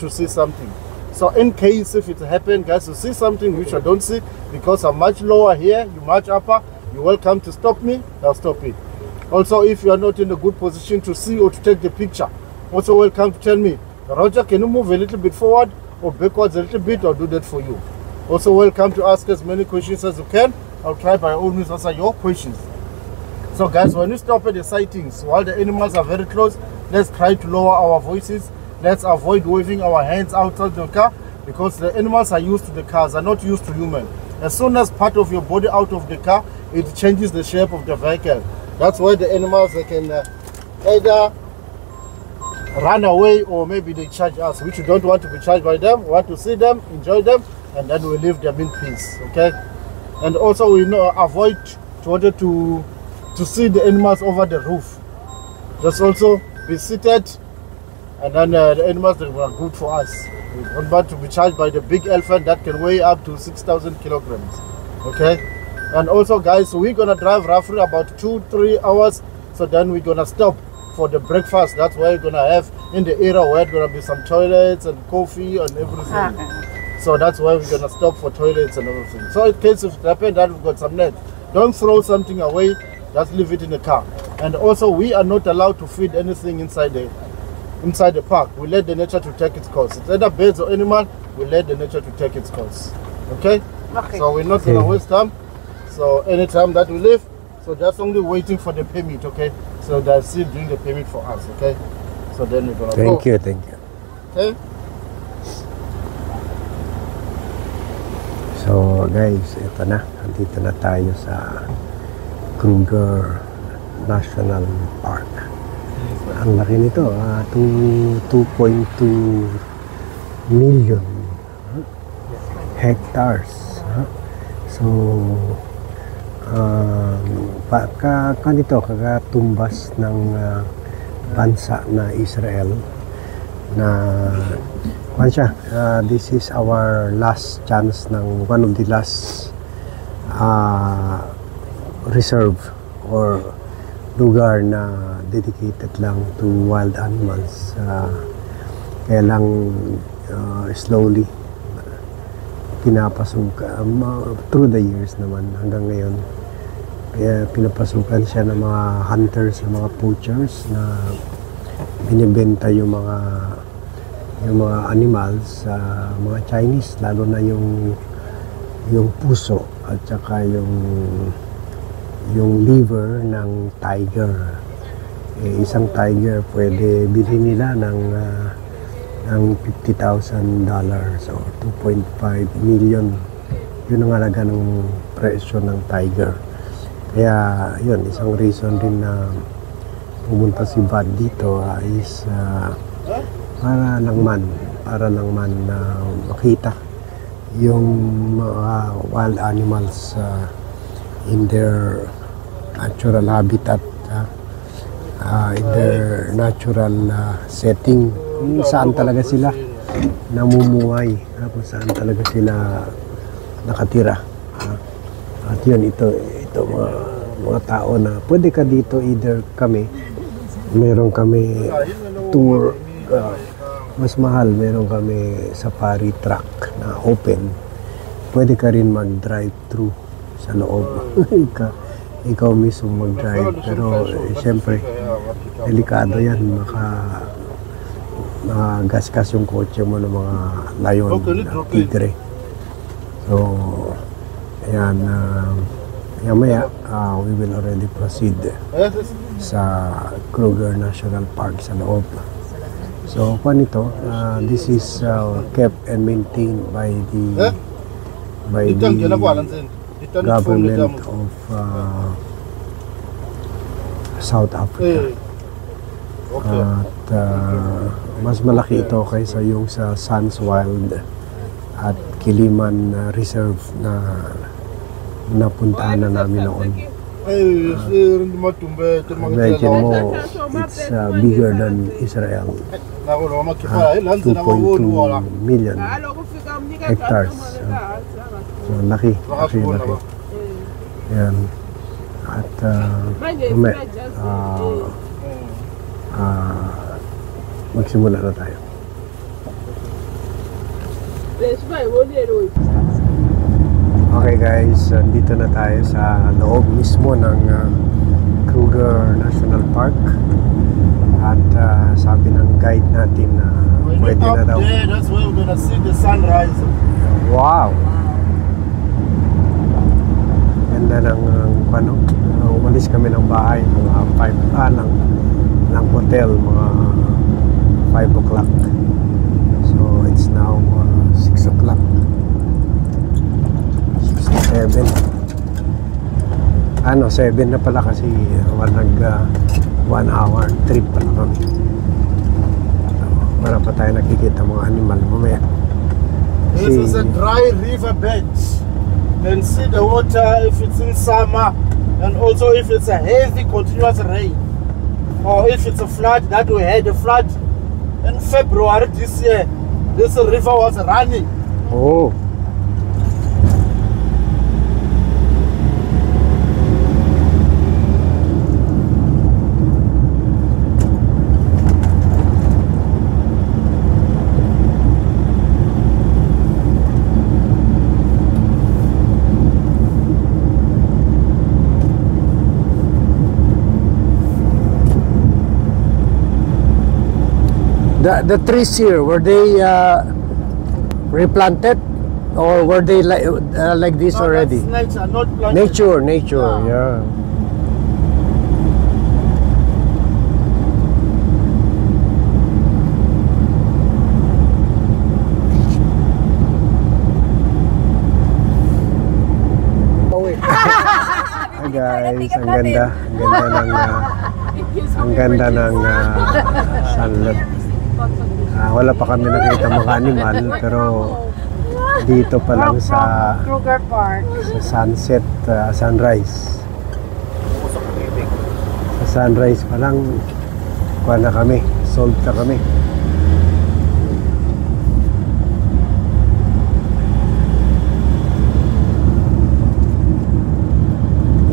to see something. So in case if it happens, guys, you see something which I don't see, because I'm much lower here, you're much upper, you're welcome to stop me, I'll stop it. Also, if you are not in a good position to see or to take the picture, also welcome to tell me, Roger, can you move a little bit forward or backwards a little bit? I'll do that for you. Also welcome to ask as many questions as you can. I'll try by all means answer your questions. So guys, when you stop at the sightings, while the animals are very close, let's try to lower our voices. Let's avoid waving our hands outside the car, because the animals are used to the cars, are not used to human. As soon as part of your body out of the car, it changes the shape of the vehicle. That's why the animals, they can either run away or maybe they charge us, which we don't want to be charged by them. We want to see them, enjoy them, and then we leave them in peace, okay? And also we avoid to see the animals over the roof. Just also be seated, and then the animals that were good for us. We don't want to be charged by the big elephant that can weigh up to 6,000 kilograms, okay? And also guys, we're gonna drive roughly about 2-3 hours, so then we're gonna stop for the breakfast. That's why we're gonna have in the area where there's gonna be some toilets and coffee and everything. So that's why we're gonna stop for toilets and everything. So in case if it happens that we've got some net, don't throw something away, just leave it in the car. And also we are not allowed to feed anything inside the park. We let the nature to take its course. It's either birds or animal, we let the nature to take its course. Okay? So we're not gonna waste time. So anytime that we leave, so just only waiting for the permit, okay? So they're still doing the permit for us, okay? So then we're gonna go. Thank you. Okay? So guys, ito na. Andito na tayo sa Kruger National Park. Ang laki nito, 2.2 million hectares. So, kakatumbas ng bansa na Israel na this is our last chance ng one of the last reserve or lugar na dedicated lang to wild animals. Kaya lang slowly pinapasukan through the years naman hanggang ngayon. Kaya pinapasukan siya ng mga hunters, ng mga poachers na binibenta yung mga animals sa mga Chinese, lalo na yung puso at saka yung liver ng tiger. Isang tiger pwede bilhin nila ng $50,000 or 2.5 million. Yun ang halaga ng presyo ng tiger. Kaya yun, isang reason din na pumunta si Bud dito is para lang man na makita yung mga wild animals in their natural habitat, in their natural setting, kung saan talaga sila namumuhay, kung saan talaga sila nakatira. At yun, ito mga tao na pwede ka dito, either meron kami tour, mas mahal, meron kami safari truck na open. Pwede ka rin mag-drive through sa loob. ikaw mismo mag-drive. Pero siyempre, delikado yan. Magasgas yung kotse mo ng mga layon, tigre. So, ayan, maya, we will already proceed sa Kruger National Park sa loob. So, ito, this is kept and maintained by the government of South Africa. At mas malaki ito kaysa yung sa Sands Wild at Kiliman Reserve na napuntahan na namin noon. Imagine mo, it's bigger than Israel at 2.2 million hectares. So, laki. Yan. At magsimula na tayo. Okay guys, dito na tayo sa loob mismo ng Kruger National Park. At sabi ng guide natin na pwede na daw. There, that's where we're gonna see the sunrise. Wow! Ganda ng umalis kami ng bahay mga ng hotel mga 5 o'clock. So it's now 6 o'clock. 7 na pala kasi nag 1 hour trip pala kami. So, wala pa tayo nakikita mga animal mamaya. This is a dry river bed. You can see the water if it's in summer, and also if it's a heavy continuous rain, or if it's a flood that we had a flood in February this year. This river was running. Oh. The trees here, were they replanted or were they like this No, already? that's nature, not planted. Nature, yeah. Hi guys, ang ganda ng sunlit. Wala pa kami nakita mga animal pero dito pa lang sa Kruger Park. sa sunset, sunrise. Sa sunrise pa lang kuha na kami, sold na kami.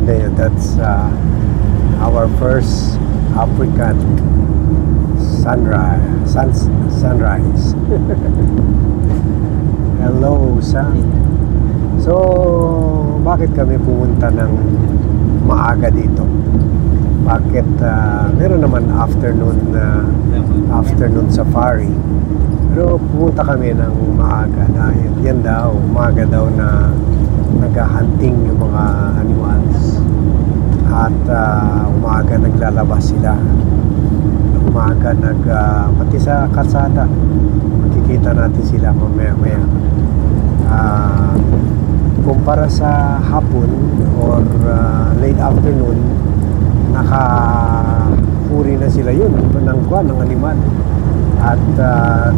And then that's our first African sunrise. Hello, sun. So, bakit kami pumunta ng maaga dito? Bakit meron naman afternoon safari. Pero pumunta kami ng maaga dahil yan daw, umaga daw na naghahunting yung mga animals. At umaga naglalabas sila. Umaga pati sa kalsada makikita natin sila mamaya kumpara sa hapon or late afternoon nakahuri na sila yun ng animal at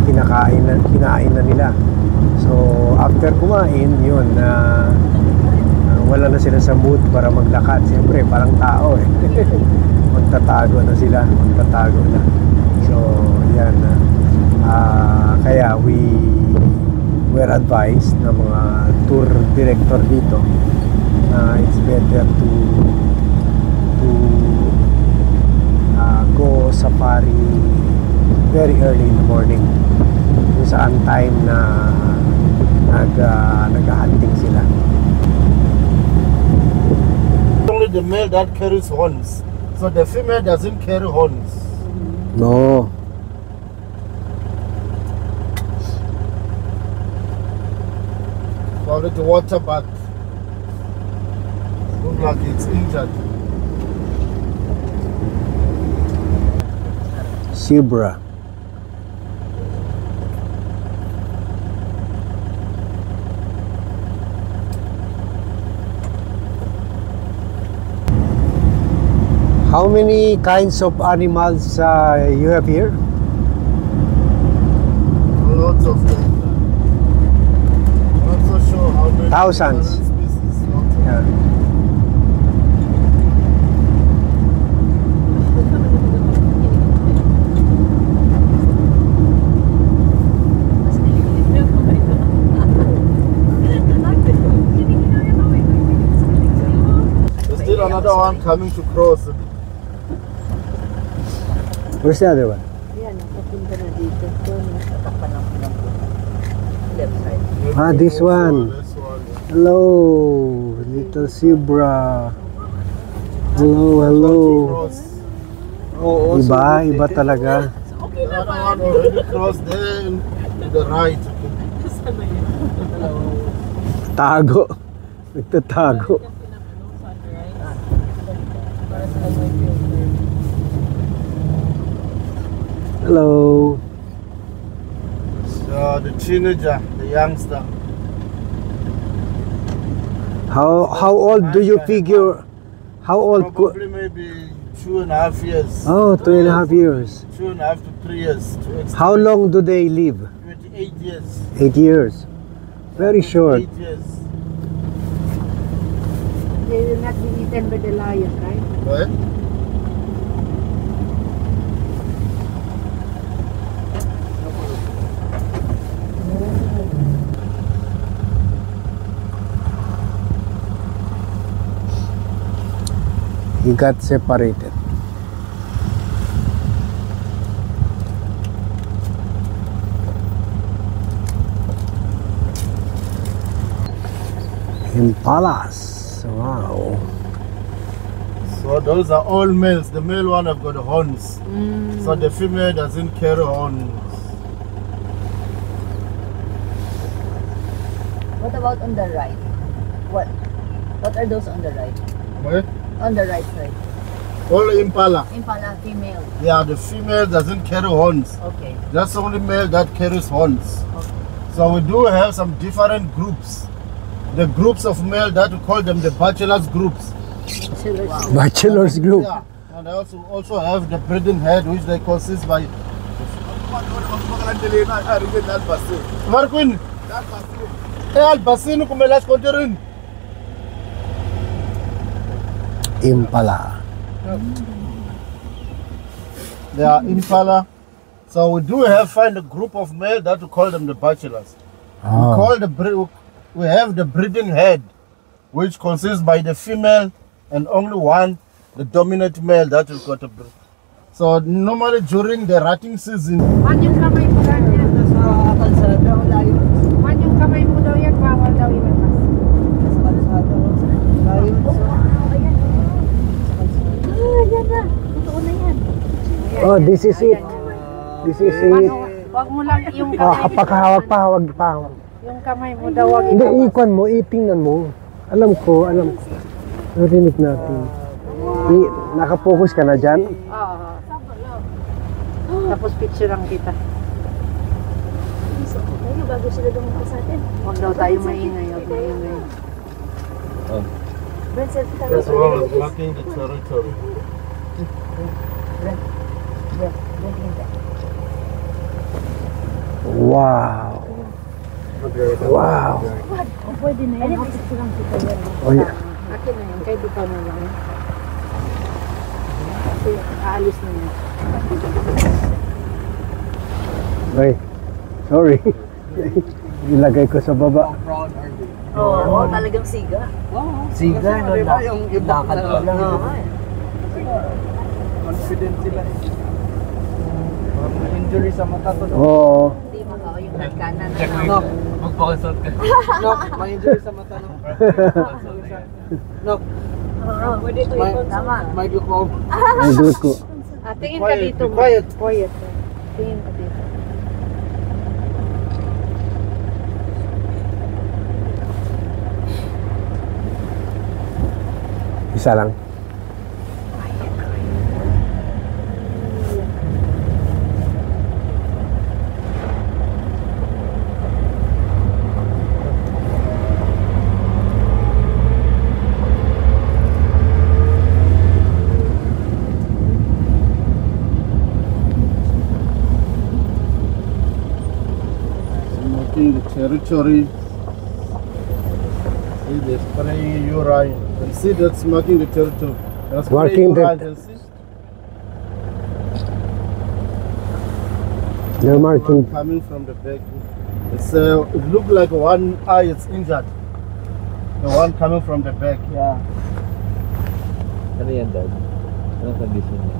kinain na nila. So after kumain yun wala na sila sa mood para maglakad. Siyempre parang tao magtatago na. So yan kaya we were advised ng mga tour director dito na it's better to go safari very early in the morning kung saan time na nag-hunting sila. Only the male that carries horns. So the female doesn't carry horns. No. Probably the water back. Looks like it's injured. Zebra. How many kinds of animals you have here? Lots of them. Not so sure how many. Thousands. Species. Lots of Yeah. There's still another one coming to cross. Where's the other one? Yan, nakapunta na dito. So, nakatakpan ng pinagpunta. left side. Ah, this one. This one. Hello, little zebra. Hello, hello. Cross. Iba, iba talaga. Okay The na other ba? one already crossed there to the right. Sana yun? Tago. Nagtatago. Hello. So the teenager, the youngster. How old do you figure? How old could? Probably maybe 2.5 years. Oh, 2.5 years. 2.5 to 3 years. To extend How long do they live? 28 years. 8 years. Very short. 8 years. They will not be eaten by the lion, right? What? He got separated. Impalas. Wow. So those are all males. The male one have got horns. So the female doesn't carry horns. What about on the right? What are those on the right? What? On the right side. All impala. Impala female. Yeah, the female doesn't carry horns. Okay. That's only male that carries horns. Okay. So we do have some different groups. The groups of male that we call them the bachelors groups. Wow. Bachelor's group. Yeah. And I also have the breeding head which they consist by Marquin. Albacino kumelas kontirin. Impala. They are impala. So we do find a group of male that we call them the bachelors. Oh. We have the breeding head, which consists by the female and only one, the dominant male that we got to breed. So normally during the rutting season, Man yung kamay mo lang yan. Sa kalsada o layo? Man yung kamay mo daw yan, bawal daw ilabas. Sa kalsada o layo? Ayan. Yan na. Totoo na yan. Oh, this is it. This is it. Wag mo lang yung Oh, kamay. pagkahawak pa, hawag pa. Hawag. Yung kamay mo daw, wag Hindi, ilabas. ikon mo, itingnan mo. Alam ko. Narinig natin. Nakapokus ka na dyan? Oo. Tapos picturean kita. Ngayon, bago sila dumunta sa atin. Wag daw tayo maingay. Wag maingay. Brent, selfie tayo. this one is marking the territory. Brent, hindi. Wow. Wow. Oh, pwede na yan. Picturean kita yan. Oh, yeah. Akin na yun, kahit ikaw na lang. Kasi aalis na yun. Ay, sorry. Ilagay ko sa baba. Oo, talagang siga. Siga, no? Yung lakad ko lang. Confident sila. Injury sa mata to. Oo. Hindi makao yung nagkanan na. No, magpakasot ka. No, may injury sa mata. No. No, Oo, pwede ko yun. Tama. may glaucoma. Ay, duot ko. Tingin ka Quiet, dito. be quiet. Quiet. Tingin ka dito. Isa lang. Marking the territory. See the spray urine. And see that's marking the territory. That's spray Marking the- urine, and see? They're marking. Coming from the back. It's it look like one eye is injured. The one coming from the back. Yeah. Ano yan, Dad? Anong condition niya?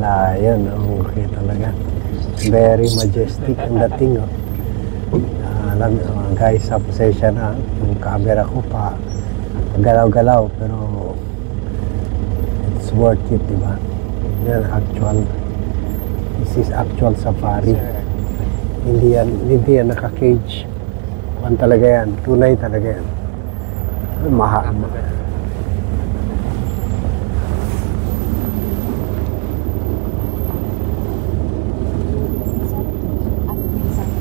Lion, okay talaga. Very majestic ang dating. Alam guys, sa pasensya na yung camera ko pa galaw-galaw, pero it's worth it, diba? Yan this is actual safari. Hindi yan naka-cage. Kuhan talaga yan, tunay talaga yan. Mahal.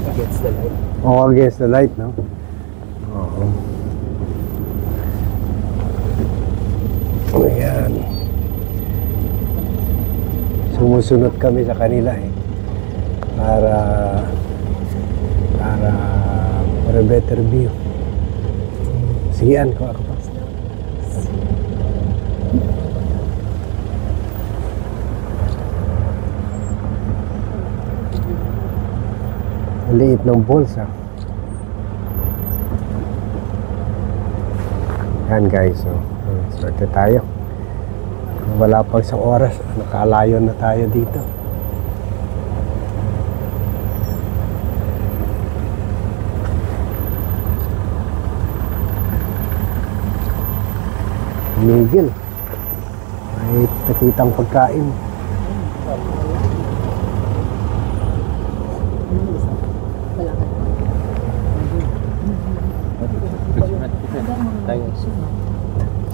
Against the light. Oh, against the light, no? Oo. Ayan. Sumusunod kami sa kanila eh. Para for a better view. Sigian ko ako pa. Ang liit ng balls, ah. Yan guys, so swerte tayo. Wala pang isang oras, nakalayo na tayo dito. Miguel, may nakitang pagkain.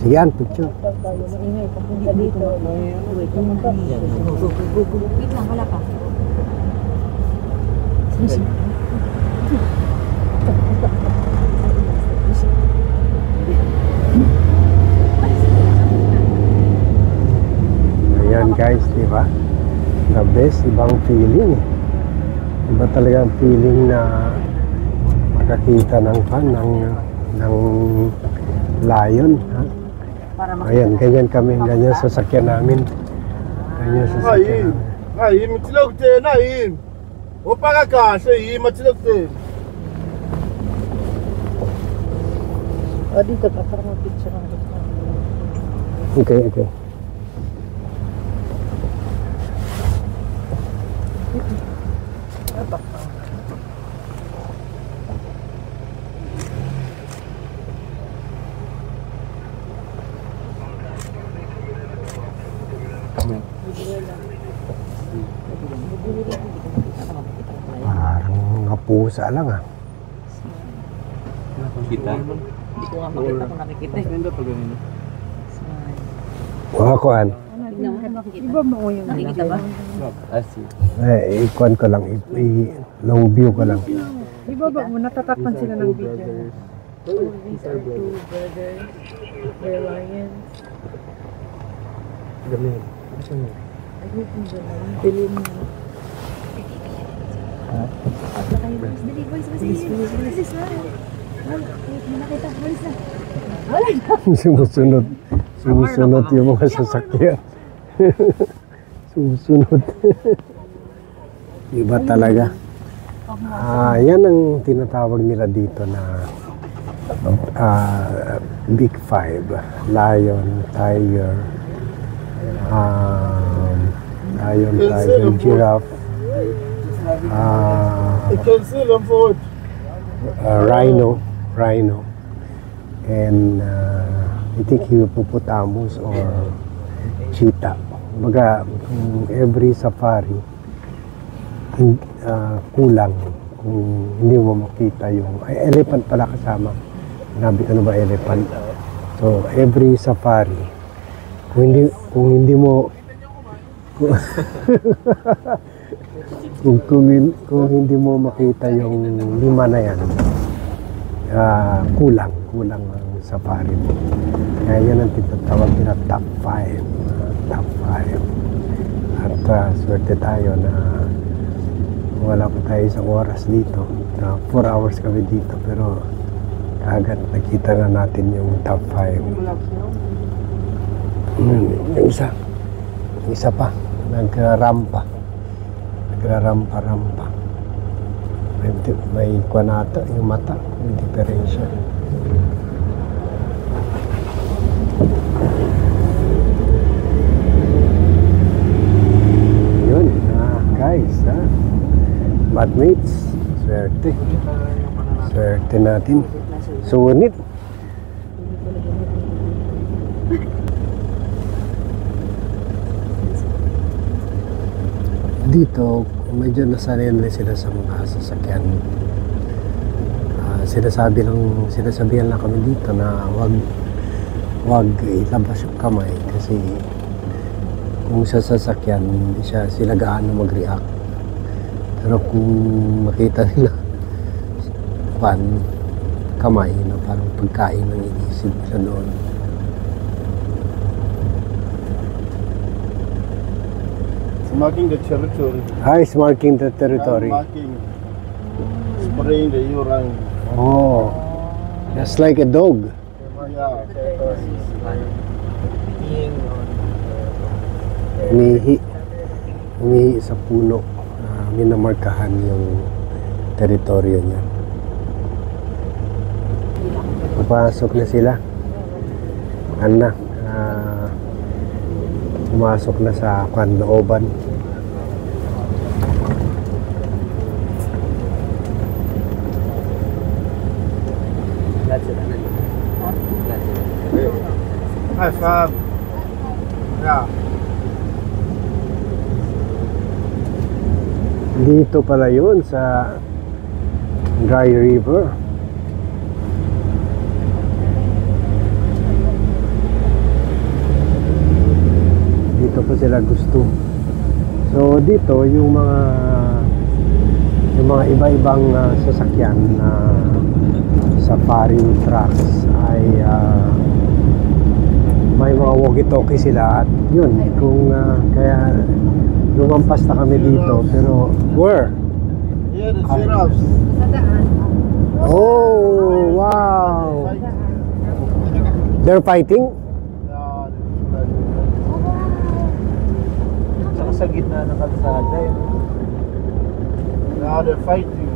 Sige, yan, picture. Maingay, papunta dito. Wait lang, wala pa. Ayan guys, di ba? The best, ibang feeling. Iba talaga ang feeling na makakita ng lion. Ha? Ayan, ganyan kami, ganyan sasakyan namin. Ganyan sasakyan namin. Naim, itilogte, Naim. Upaka kaso, itilogte. O, dito ka, para mag-picture ng Okay, okay. Parang mga pusa lang, ah. Kita. Hindi ko nga makita kung nakikita. Ganda pag ganun. Mga kuhan. Iba mo yung nakikita ba? Asi. Ikuhan ko lang, long view ko lang. Iba ba mo natatakpan sila ng video? These are two brothers. They're lions. Gamit. I hope yung gano'n. Pilim mo. At na kayo, boys. Dali, boys. Bilis na. May nakita. Boys na. Wala na. Sumusunod yung mga sasakyan. Sumusunod. Iba talaga. Yan ang tinatawag nila dito na Big Five. Lion, tiger, giraffe, You can see them forward. rhino, and I think hippopotamus or cheetah. Baga, every safari, kulang kung hindi mo makita yung elephant pala kasama. Nabi ano ba elephant? So every safari, kung hindi mo kung hindi mo makita yung lima na yan, kulang ang safari mo. Kaya yan ang tinatawag na top 5. At swerte tayo na wala pa tayo isang oras dito. 4 hours kami dito, pero agad nakita na natin yung top 5. Yung isa pa, nagrarampa. May kwanata, yung mata, may diferensya. guys, ha? Batmates, swerte. Swerte natin. Sunit. Dito, medyo nasanay na sila sa mga sasakyan. Sinasabihan lang kami dito na wag ilabas yung kamay kasi kung sa sasakyan hindi sila gaano mag-react. Pero kung makita nila kamay na parang pagkain ng inisip nila doon. Marking the territory. It's marking the territory. Marking, spraying the urine. Oh, just like a dog. Yeah. Umihi sa puno. Minamarkahan yung teritoryo niya. Papasok na sila. Pumasok na sa looban. Hi, Fab. Yeah. Dito pala yun sa Dry River. Dito pa sila gusto. So dito yung mga iba-ibang sasakyan na safari trucks ay may mga walkie-talkie sila at yun kung kaya lumampas na kami dito pero where? Yeah, the giraffes. Oh, wow! They're fighting? Saka sa gitna ng kalsada yun. Yeah, they're fighting.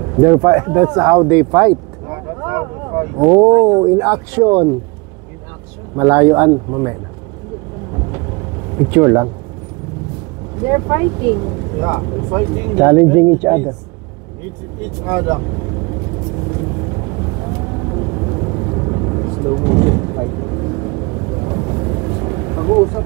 That's how they fight. Yeah, that's how they fight. Oh, in action. In action. Malayuan, mamaya na. Picture lang. They're fighting. Yeah, they're fighting. Challenging each other. Each other. Slow motion fight. Pag-uusap